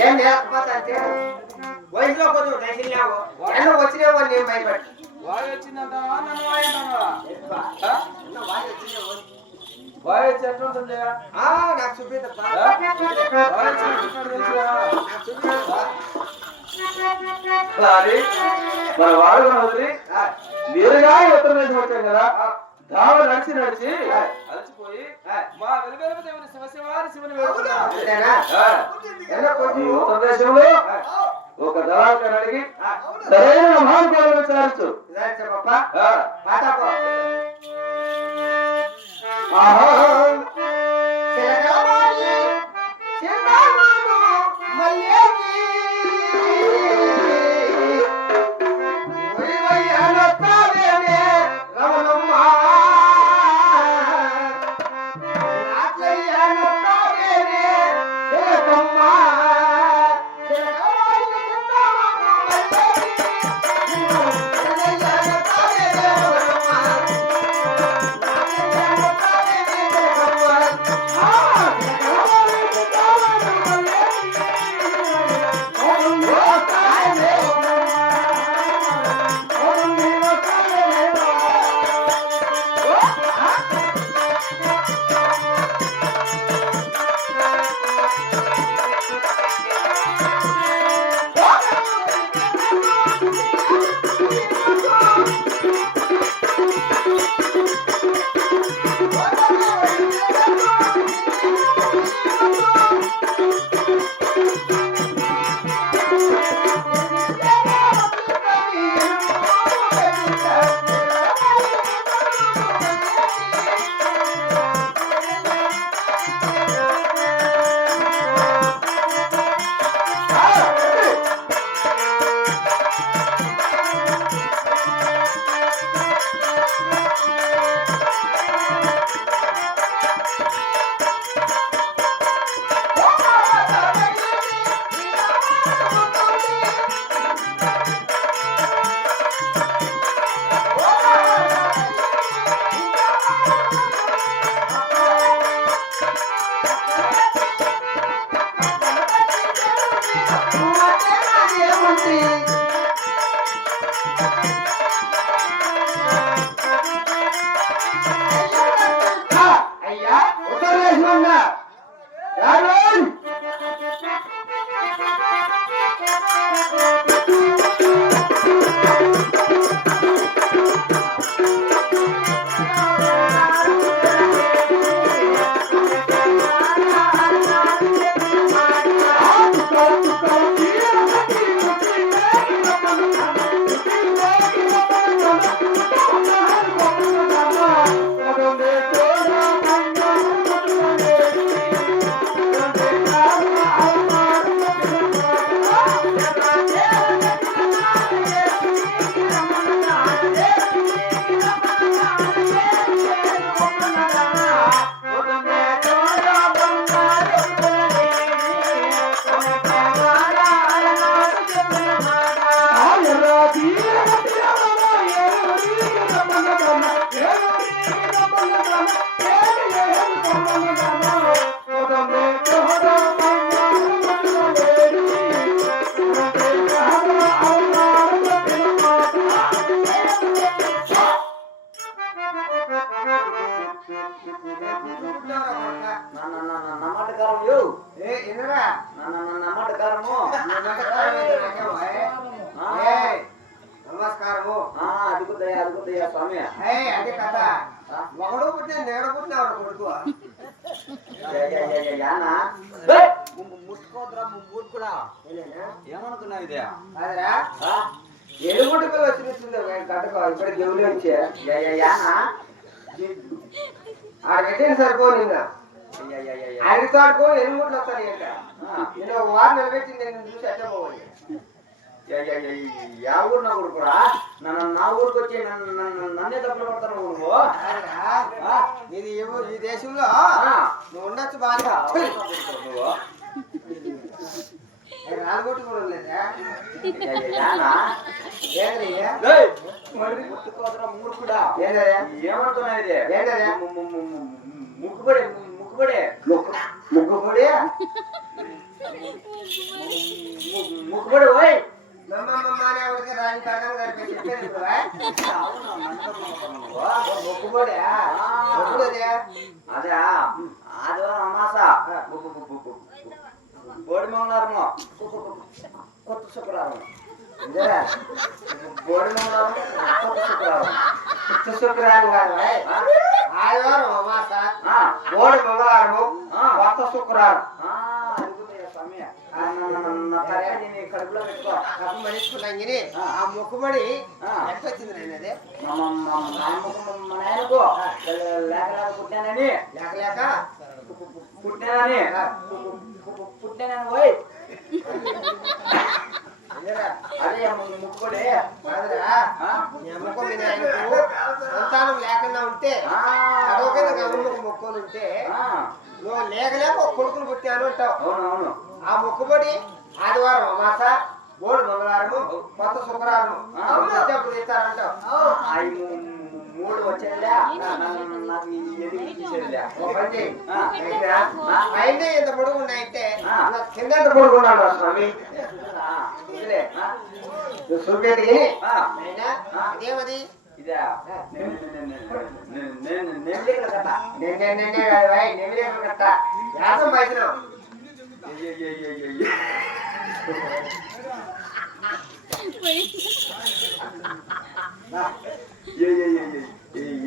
ఏం లేకపోతే అంటే వయసులో కొంచెం టెన్షన్ లేవు ఎన్నో వచ్చినావో నేను భయపడి వాయి వచ్చిందంటావా నన్ను వాయి వచ్చి ఎట్లుంటుంది నాకు చూపిద్దా మన వాడు వదిలి నేరుగా ఉత్తర దేశం వచ్చాం కదా దావ నడిచి నడిచి అలసిపోయి మా వెలువెలుపు దేవుని శివశివారి శివుని ఉత్తర దేశంలో ఒక దళాలను అడిగి సరైన మహానుభావులు విచారించు నమస్కారము అదుగుదయ్యా స్వామి అదే కదా ఒకడు పుట్టిన నేడు పుట్టిన కొడుకు ముట్టుకోద్రా మూర్ఖుడా ఏమనుకున్నావు ఇదే అదరా ఎలుగుడుకలు వచ్చినట్టుంది కట్టుకో ఇక్కడ గెవులు వచ్చే ఆడ పెట్టిన సరిపోను ఇంకా ఆయన తోడుకో ఎలుగుట్లు వస్తాను ఇంకా నేను ఒక వారం నిలబెట్టింది నేను చూసి అట్టే పోవాలి యా ఊరు నా ఊరుకురా నా ఊరికి వచ్చి నన్నే తప్పులు పడతాను నువ్వు ఇది ఈ దేశంలో నువ్వు ఉండొచ్చు బాగా నువ్వు రాలగొట్టు కూడా లేదా మూర్ఖుడా ఏమంటున్నా ఇది ముక్కుబడి ముక్కుపడే ముగ్గుపొడి ముక్కుపడి పోయి మమ్మల్ని ఎవరికి రాని కారణం కలిపి చెప్పేది ముగ్గుపొడి అదే ఆదివారం అమాస బోడి మంగళవారము కొత్త శుక్రవారం బోడి మంగళవారం కొత్త శుక్రవారం శుక్రవారం కాదు ఆదివారం అమాస బోడి మంగళవారము కొత్త శుక్రవారం కడుపులో పెట్టుకో మనిషికున్నాంగిని ఆ మొక్కుబడి ఎంత వచ్చింది నేను అదే నాయనకు లేక పుట్టానని లేక పుట్టానని పోయి అదే ముక్కుబడి సంతానం లేకుండా ఉంటే మొక్కలు ఉంటే నువ్వు లేక ఒక కొడుకులు పుట్టాను అంటావు. అవునవును. ఆ మొక్కుబడి ఆదివారం అమాస బోర్డు మంగళవారము కొత్త శుక్రవారం అప్పుడు ఇస్తారంటావు. మూడు వచ్చేదిలే నాకు అయితే ఇంత పొడుగు ఉన్నాయంటే కింద ఎంత పొడుగున్నాడు స్వామి చూపెట్టి అదేమది యాసం పైతున్నావు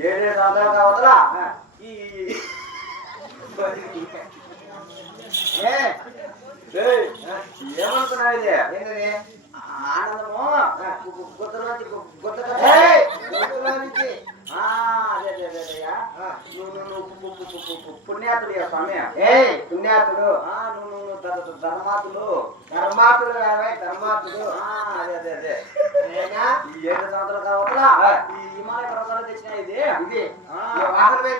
ఏడే సంవత్సరాలు కావతలా ఏమనుకున్నావు ఇది ఏంటది ఆనందము పుణ్యాతుడు స్వామి పుణ్యాతుడు నువ్వు ధర్మాతులు ధర్మాతుడు ధర్మాతుడు అదే అదే అదే ఈ 7 సంవత్సరాలు కావతలా ఈ హిమాలయ పర్వతాలు తెచ్చిన ఇది ఇది వాహనమే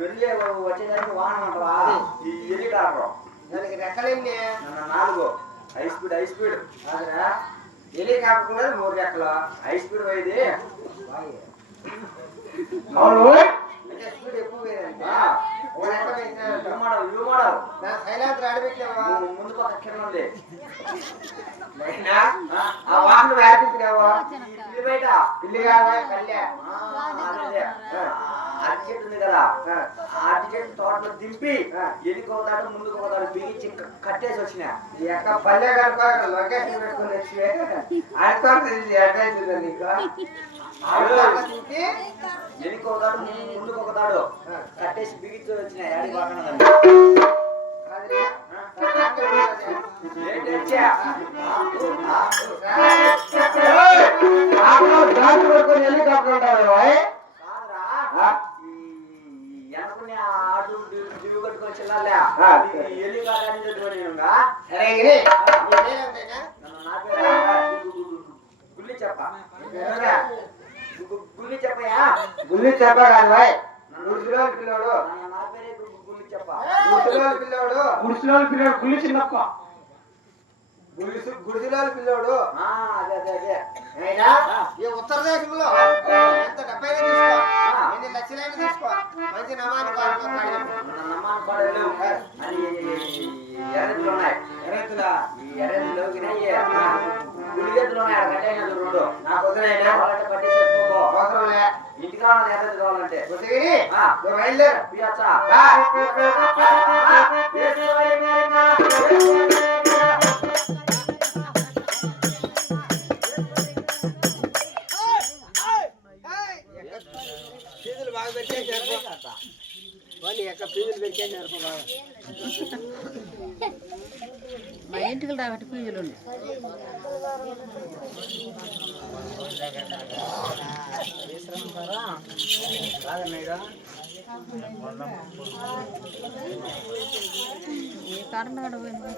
వెళ్ళి వచ్చేదానికి వాహనం అంటావా ఈ ఎలికాటర్ దానికి రెక్కలేండి 4 హై స్పీడ్ అదరా ఎలి కాకుండా 3 రెక్కలు హై స్పీడ్ పోయేది అవును అంటే స్పీడ్ ఎక్కువ పోయేదండి ఓ రెక్క వేసినా మోడల్ నా సైలాంత్ ఆడబెట్టావా ముందు పక్క కింద ఉంది ఆ వాహనం ఆడిపించినావా ఇల్లు బయట ఇల్లు కాదా కళ్యా అరటి చెట్టు ఉంది కదా అరటి చెట్టు తోటలో దింపి ఎదికోతాడు ముందుకు పోతాడు బిగించి కట్టేసి వచ్చిన ఈ యొక్క పల్లె కనుక లొకేషన్ పెట్టుకుని వచ్చి ఆడుకోవాలి అడ్వైజ్ నీకు ఎదికోతాడు ముందుకు ఒకతాడు కట్టేసి బిగించి వచ్చిన యాడి బాగా ఎనుకునే ఆడు దిగు కట్టుకొని చెల్లాలే ఎల్లి కాదని గుల్లి చెప్ప గుల్లి చెప్పయా గుల్లి చెప్ప కాదు భాయ్ గుడిసిలో పిల్లోడు నా పేరే గుల్లి చెప్ప గుడిసిలో పిల్లోడు గుల్లి చిన్నప్ప గుడిసిలో పిల్లోడు అదే అదే అదే అయినా ఈ ఉత్తర దేశంలో ఎంత డబ్బైనా తీసుకో ఎన్ని లక్షలైనా తీసుకో మంచి నమాను పాడలు అని ఎర్రతులు ఉన్నాయి ఈ ఎర్రతులోకి గుడిగెత్తులు ఉన్నాయి అక్కడ కట్టేసినది 2 నాకు వదిలేనా వాళ్ళంటే పట్టేసేసుకో అవసరంలే ఇంటికి రావాలి ఎర్రది కావాలంటే గుర్తుగిరి బయలుదేరు పియచ్చా ఫీజులు బాగా పెట్టేసారు వాళ్ళు ఎక్కడ ఫీజులు పెట్టేసారు మా ఇంటికి రాబట్టి పూజలు ఏ కారణం పోయింది